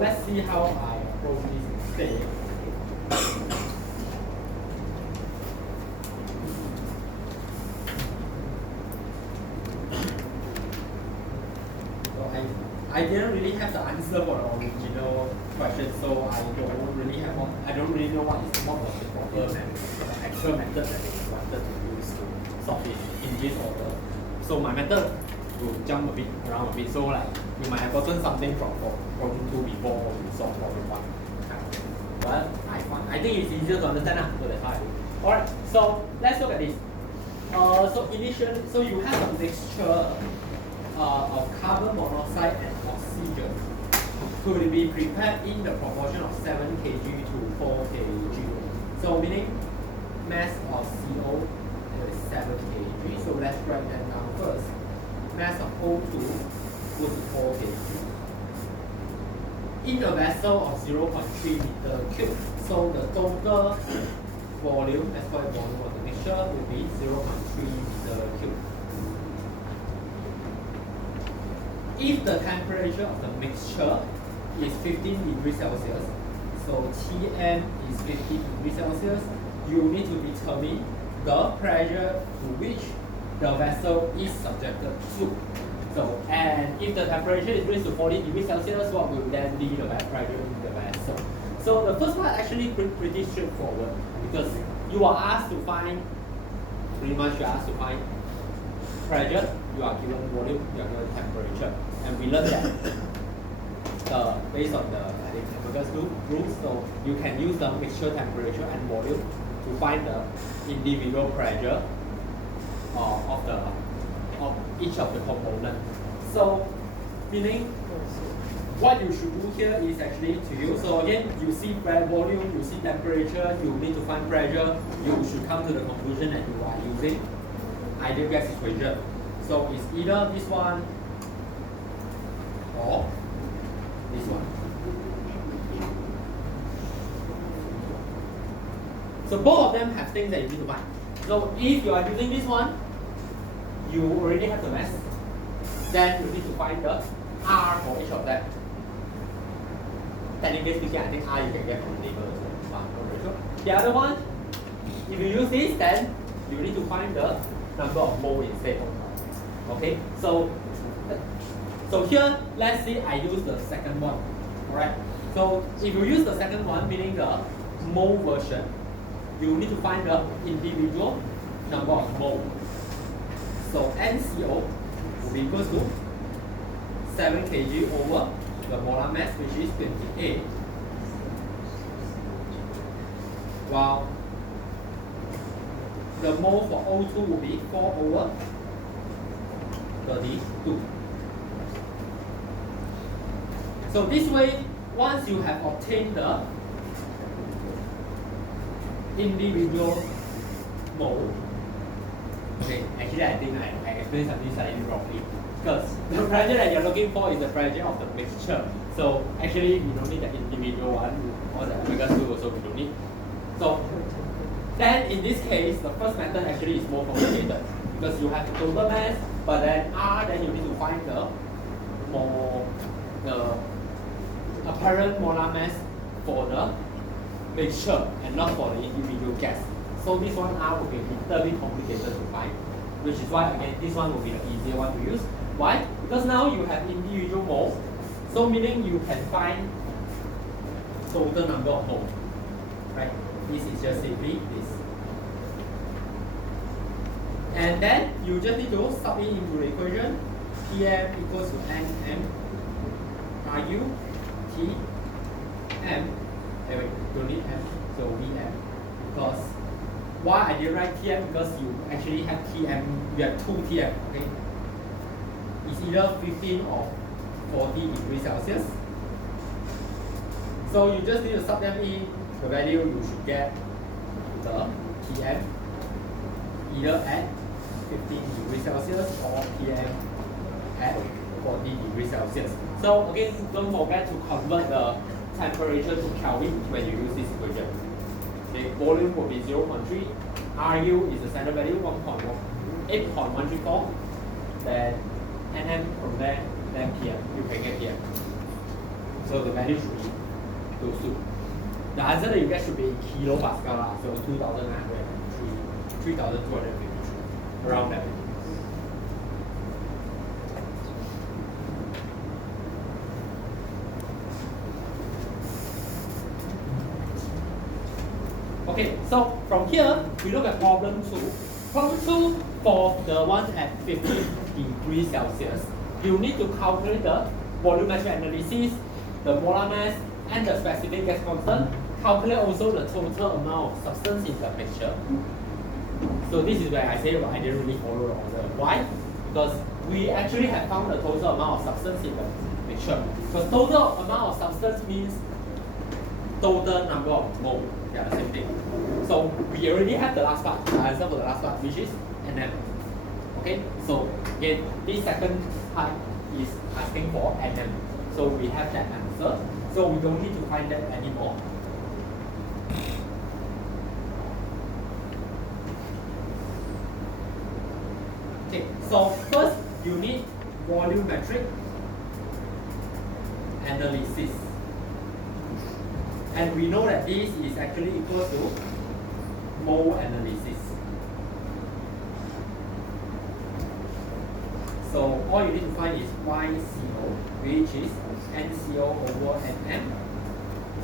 let's see how I approach this instead. So I didn't really have the answer for the original question, so I don't really know what was the proper actual method that they wanted to use to solve it in this order. So my method will jump around a bit. So like you might have gotten something from problem 2 before you solve problem 1. But I think it's easier to understand now, so that's how I do. Alright, so let's look at this. So initially, so you have a mixture of carbon monoxide and oxygen to be prepared in the proportion of 7 kg to 4 kg. So meaning mass of CO is 7 kg. So let's write that down first. Mass of O2 was 4 kg. In a vessel of 0.3 meter cube. So the total volume, let's call it volume of the mixture, will be 0.3 meter cube. If the temperature of the mixture is 15 degrees Celsius, so Tm is 15 degrees Celsius, you need to determine the pressure to which the vessel is subjected to. So, and if the temperature is raised to 40 degrees Celsius, what will then be the pressure in the vessel? So the first part actually pretty straightforward, because you are asked to find, pretty much you are asked to find pressure, you are given volume, you are given temperature. And we learned that based on the Avogadro's rules, so you can use the mixture temperature and volume to find the individual pressure of each of the components. So, meaning what you should do here is actually to use. So again, you see volume, you see temperature, you need to find pressure. You should come to the conclusion that you are using ideal gas equation. So it's either this one or this one. So both of them have things that you need to find. So if you are using this one, you already have the mass. Then you need to find the R for each of them. Technically speaking, I think R you can get from the table as well. The other one, if you use this, then you need to find the number of mole instead. Okay, so here, let's say I use the second one. Alright, so if you use the second one, meaning the mole version, you need to find the individual number of mole. So NCO will be equals to 7 kg over the molar mass, which is 28, while the mole for O2 will be 4 over 32. So this way, once you have obtained the individual mole, okay, actually I think I explained something slightly wrongly, because the pressure that you're looking for is the pressure of the mixture. So actually we don't need the individual one, or the Avogadro also we don't need. So then in this case, the first method actually is more complicated, because you have the total mass, but then R, then you need to find the apparent molar mass for the mixture and not for the individual gas. So this one R will be a little bit complicated to find, which is why again this one will be the easier one to use. Why? Because now you have individual moles, so meaning you can find total number of moles. Right? This is just simply this. And then you just need to sub it into the equation. Tm equals to Nm Ru Tm. Wait, don't need M, so Vm. Because why I did write Tm? Because you actually have Tm, you have 2 Tm, okay? It's either 15 or 40 degrees Celsius. So you just need to sub them in the value, you should get the Tm either at 15 degrees Celsius or Tm at 40 degrees Celsius. So again, don't forget to convert the temperature to Kelvin when you use this equation. Okay, volume will be 0.3, Ru is the standard value 8.134, then Nm from there, then Pm, you can get Pm. So the value should be those two. The answer that you get should be in kilopascal, so 2,903, 3,253, around that. Okay, so from here, we look at problem 2. Problem 2, for the one at 50 degrees Celsius, you need to calculate the volumetric analysis, the molar mass, and the specific gas constant. Calculate also the total amount of substance in the mixture. So this is where I say I didn't really follow the order. Why? Because we actually have found the total amount of substance in the mixture. Because total amount of substance means total number of mole. They are the same thing. So we already have the last part, the answer for the last part, which is Nm. Okay, so again, this second part is asking for Nm. So we have that answer. So we don't need to find that anymore. Okay, so first you need volumetric analysis. And we know that this is actually equal to mole analysis. So all you need to find is YCO, which is NCO over NM,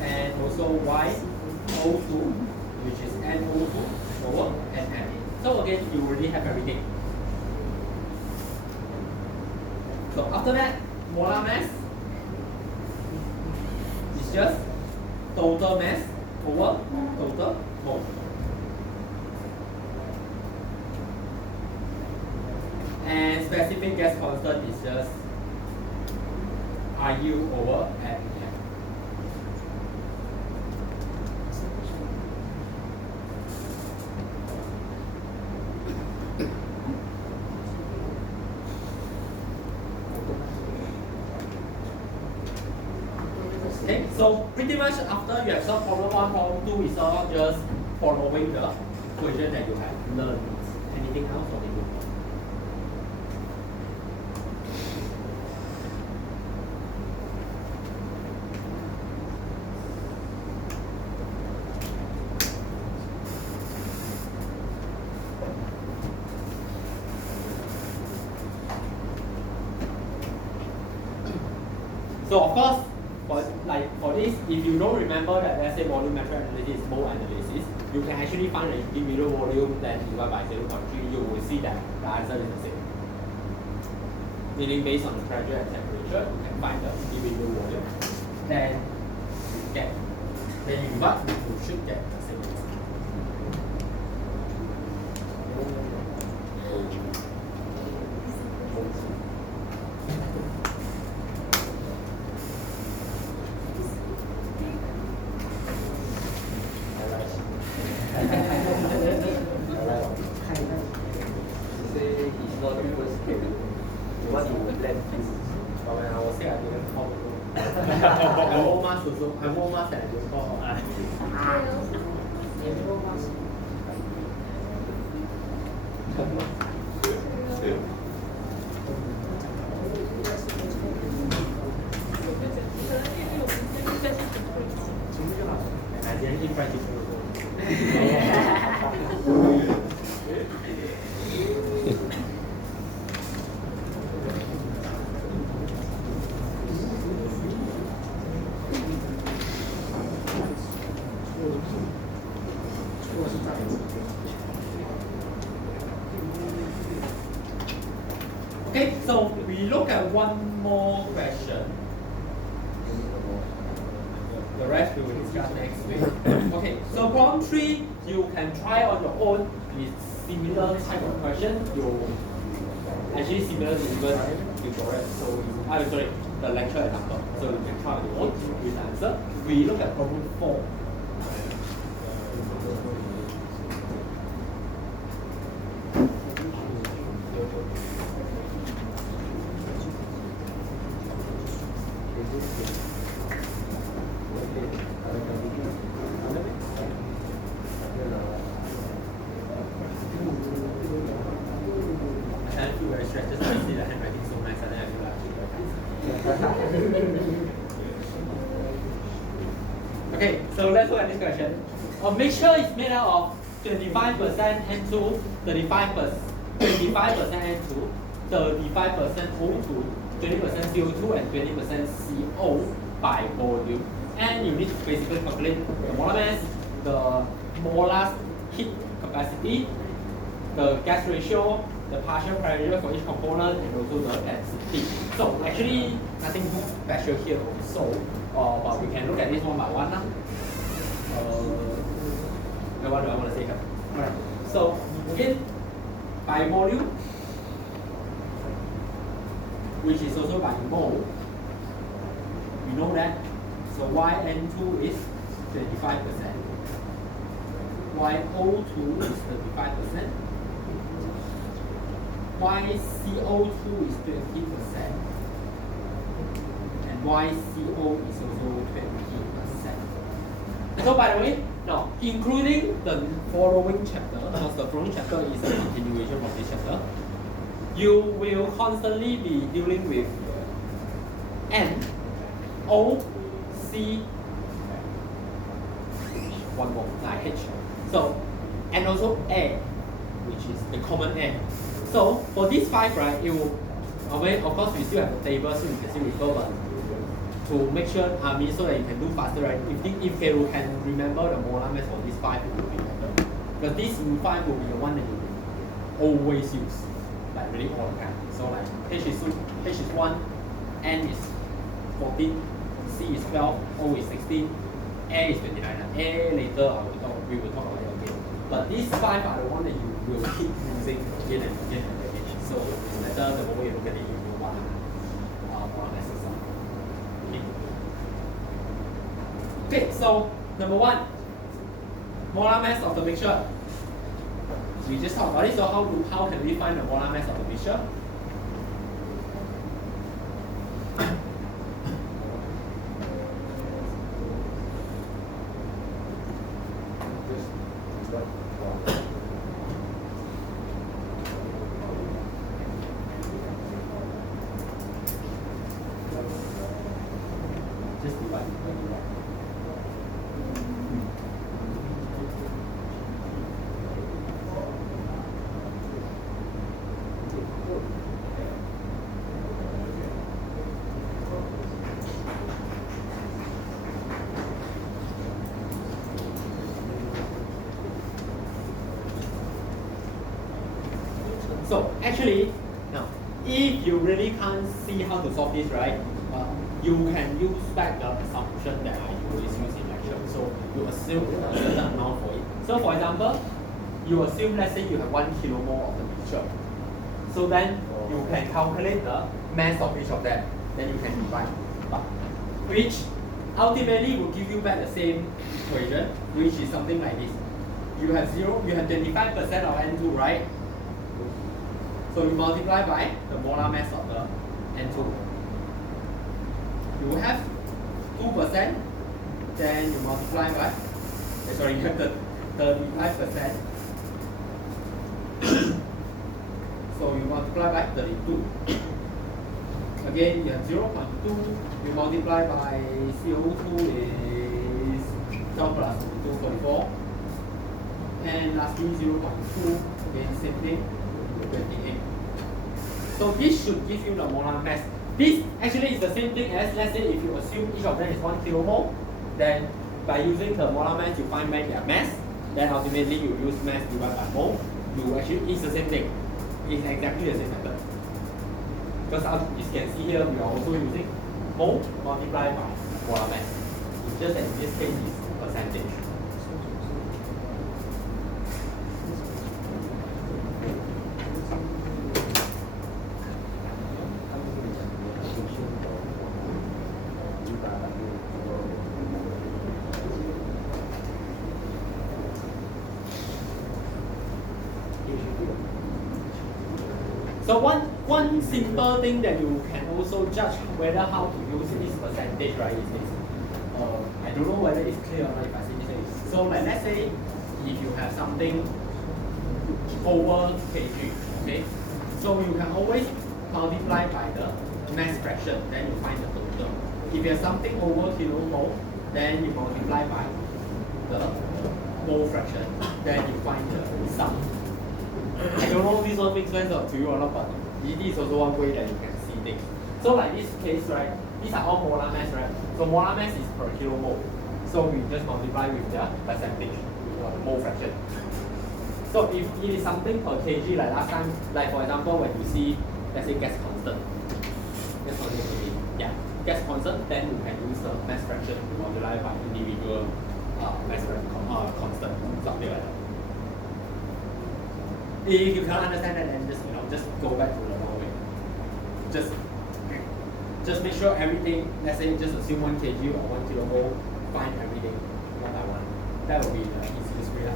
and also YO2, which is NO2 over NM. So again, you already have everything. So after that, molar mass is just total mass over total mole. And specific gas constant is just RU over NM. Okay, so pretty much after you have solved problem 1, problem 2 is all just following the equation that you have learned. Anything else or anything? So of course, for this, if you don't remember that, let's say volumetric analysis is mole analysis, you can actually find the individual volume, then divided by 0.3, you will see that the answer is the same. Meaning based on the pressure and temperature, you can find the individual volume. Then you divide, you should get the same answer. I wore mask and I don't call. I didn't eat fried chicken. Okay, so we look at one more question. The rest we will discuss next week. Okay, so problem 3, you can try on your own with similar type of question. You actually similar to even tutorial. So sorry, the lecture example. So you can try on your own with the answer. We look at problem 4. I feel very stressed just to see the handwriting so nice and then I feel like Okay, so let's look at this question. A mixture is made out of 25% N2, 25% N2, 35% O2, 20% CO2, and 20% CO by volume. And you need to basically calculate the molar mass, the molar heat capacity, the gas ratio, the partial pressure for each component, and also the density. So actually, nothing too special here also, but we can look at this one by one. What do I want to say here? Alright. So again, by volume, which is also by mole, we know that. So YN2 is 25%, YO2 is 35%, YCO2 is 20%, and YCO is also 20%. So by the way, now including the following chapter, because the following chapter is a continuation from this chapter, you will constantly be dealing with N, O, C, one more, H. So, and also A, which is the common A. So for these five, right, it will, of course we still have the table, so you can still refer, but to make sure, so that you can do faster, right? If you can remember the molar mass for these five, it will be better. Because this five will be the one that you always use, like really all the time. So like H is 1, N is 14, C is 12, O is 16, A is 29. A later we will talk about it again. But these five are the one that you will keep using again and again and again. So no matter the moment you look at it, you know what molar masses are. Okay, so number one, molar mass of the mixture. We just talked about it. So how can we find the molar mass of the mixture? Just divide. So actually, now if you really can't see how to solve this, right? You can use back the assumption that I always use in lecture. So you assume a certain amount for it. So for example, you assume, let's say you have 1 kilomole of the mixture. So then you can calculate the mass of each of them. Then you can divide by, which ultimately will give you back the same equation, which is something like this. You have 25% of N2, right? So you multiply by the molar mass of the N2. You have 2%, then you multiply by, you have the 35%. So you multiply by 32. Again, you have 0.2, you multiply by CO2 is 12 plus 2, 44. And lastly 0.2, again same thing, 28. So this should give you the molar mass. This actually is the same thing as, let's say, if you assume each of them is 1 kilomole, then by using the molar mass, you find back their mass. Then ultimately, you use mass divided by mole. It's the same thing. It's exactly the same method. Because as you can see here, we are also using mole multiplied by molar mass. It's just that in this case, it's percentage. So one simple thing that you can also judge whether how to use this percentage, right, is this. I don't know whether it's clear or not if I say this. So like let's say if you have something over kg, okay? So you can always multiply by the mass fraction, then you find the total. If you have something over kilomole, then you multiply by the mole fraction, then you find the sum. I don't know if this one makes sense to you or not, but it is also one way that you can see things. So like this case, right, these are all molar mass, right? So molar mass is per kilomole. So we just multiply with the percentage, or the mole fraction. So if it is something per kg, like last time, like for example, when you see, let's say gas constant, gas constant, then you can use the mass fraction to multiply by individual mass constant, something like that. If you can't understand that, then just go back to the normal way. Just make sure everything. Let's say just assume 1 kg or 1 kilomole. Find everything one by one. That will be the easiest way.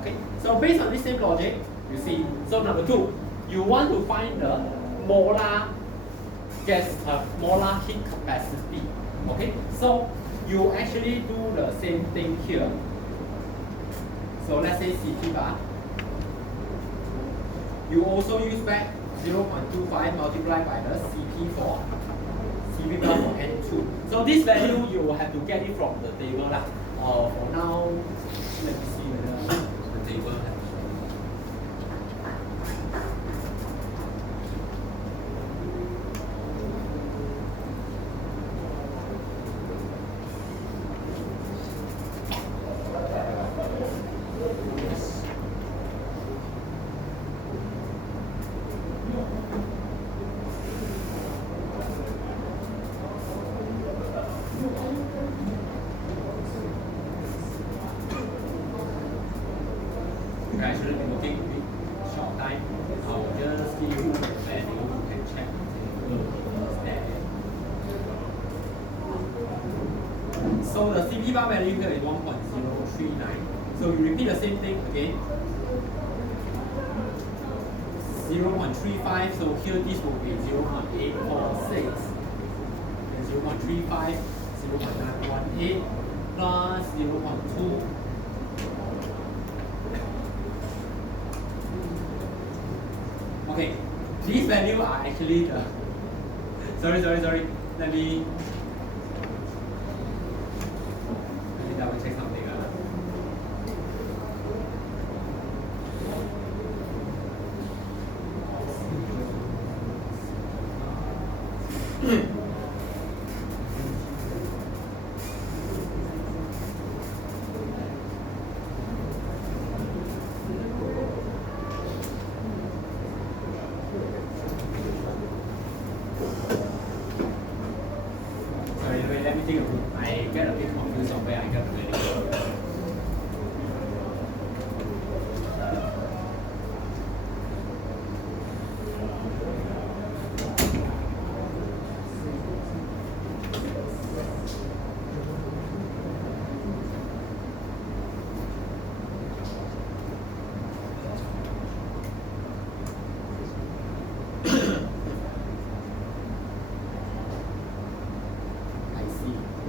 Okay. So based on this same logic, you see. So number 2, you want to find the molar gas, molar heat capacity. Okay. So you actually do the same thing here. So let's say Cp bar. You also use back 0.25 multiplied by the Cp for Cp bar for N2. So this value you will have to get it from the table lah. For now, let me see whether the table has. I shouldn't be looking a bit short time. I'll just give you the value you can check. So the Cp bar value here is 1.039. So you repeat the same thing again. 0.35. So here this will be 0.846. And 0.35, 0.918 plus 0.2. Okay, these values are actually the. Sorry. Let me double check something. Let me think of it. I get a bit confused on where I got the value.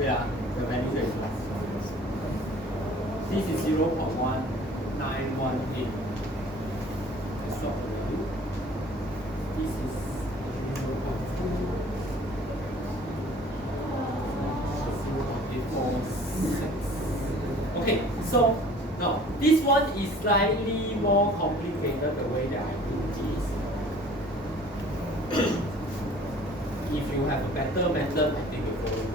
Yeah, the value is this is 0.1918. Let's swap the value. This is 0.846. Okay, so now this one is slightly more complicated the way that I do this. If you have a better method, I think you follow it.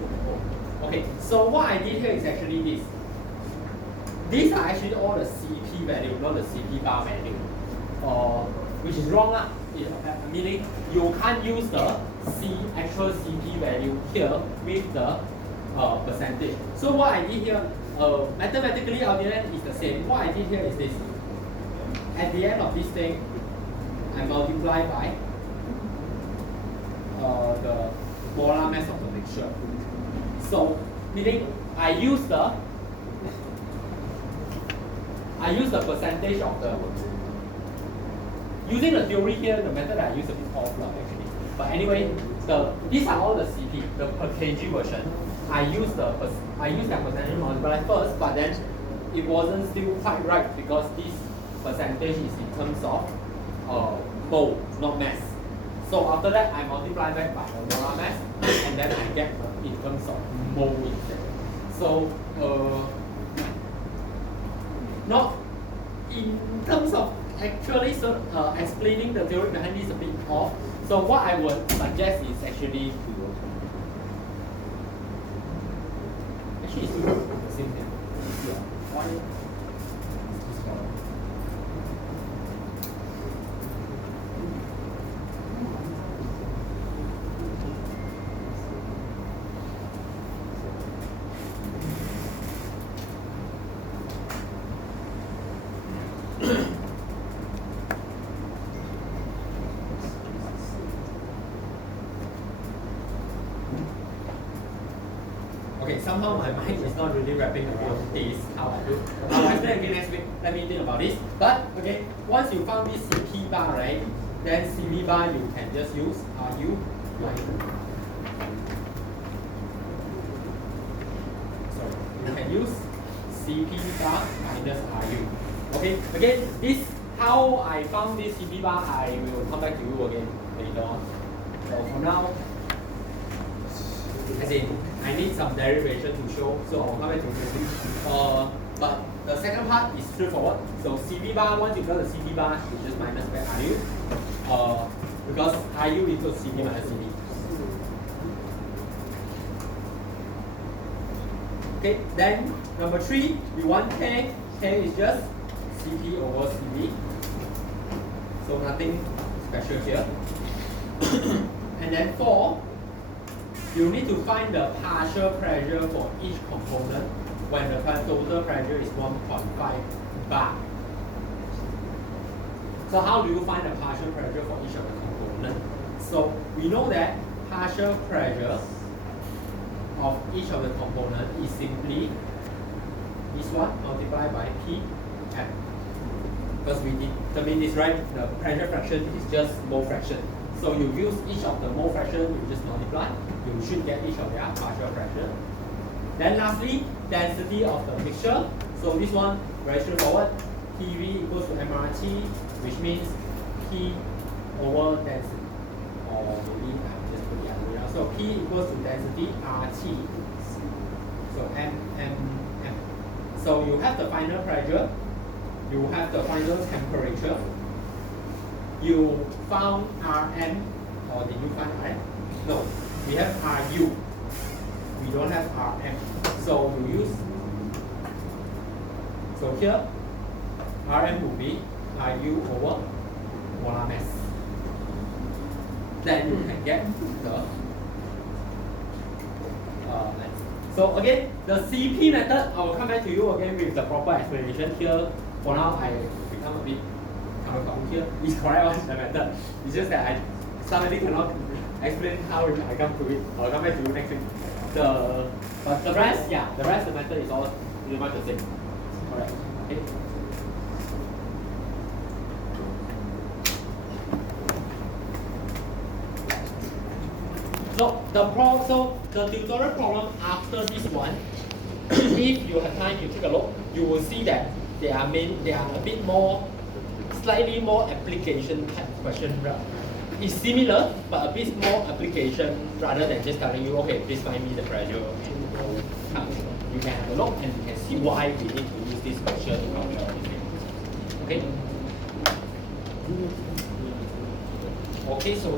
Okay, so what I did here is actually this. These are actually all the Cp value, not the Cp bar value. Which is wrong lah. Meaning you can't use the actual Cp value here with the percentage. So what I did here, mathematically out there is the same. What I did here is this. At the end of this thing, I multiply by the molar mass of the mixture. So, meaning I use the percentage of the. Using the theory here, the method I use a bit off actually. But anyway, these are all the Cp, the per kg version. I use that percentage multiply first, but then it wasn't still quite right because this percentage is in terms of mole, not mass. So after that, I multiply back by the molar mass, and then I get in terms of mole instead. So not in terms of actually explaining the theory behind this a bit off. So what I would suggest is actually it's still the same thing. Why? Okay, somehow my mind is not really wrapping around this, how I do. I'll explain again next week. Let me think about this. But, okay, once you found this CP bar, right, then CV bar you can just use RU. So, you can use CP bar minus RU. Okay, again, this how I found this CP bar, I will come back to you again later on. So, for now, as in, I need some derivation to show, so I'll come back to you. But the second part is straightforward. So CP bar, once you got the CP bar, you just minus by RU. Because RU equals CP minus CP. Okay, then number 3, we want K. K is just CP over CV. So nothing special here. And then 4, you need to find the partial pressure for each component when the total pressure is 1.5 bar. So how do you find the partial pressure for each of the components? So we know that partial pressure of each of the components is simply this one multiplied by P M. Because we determine this, right? The pressure fraction is just mole fraction. So you use each of the mole fraction, you just multiply. You should get each of their partial fraction. Then lastly, density of the mixture. So this one, very straightforward. PV equals to MRT, which means P over density. Or maybe I'll just put the other way around. So P equals to density RT. So M. So you have the final pressure. You have the final temperature. You found Rm, or did you find Rm? No. We have RU. We don't have RM. So you use. So here, RM will be RU over molar mass. Then you can get the. So again, the CP method, I will come back to you again with the proper explanation here. For now, I become a bit here. It's correct one, the method. It's just that I suddenly cannot explain how I come to it. I'll come back to you next week. But the rest, yeah, the method is all pretty much the same. Alright. Okay. So the tutorial problem after this one, if you have time, you take a look, you will see that they are a bit more, slightly more application type question. It's similar, but a bit more application rather than just telling you, okay, please find me the pressure. You can have a look and you can see why we need to use this question in our calculation. Okay? Okay, so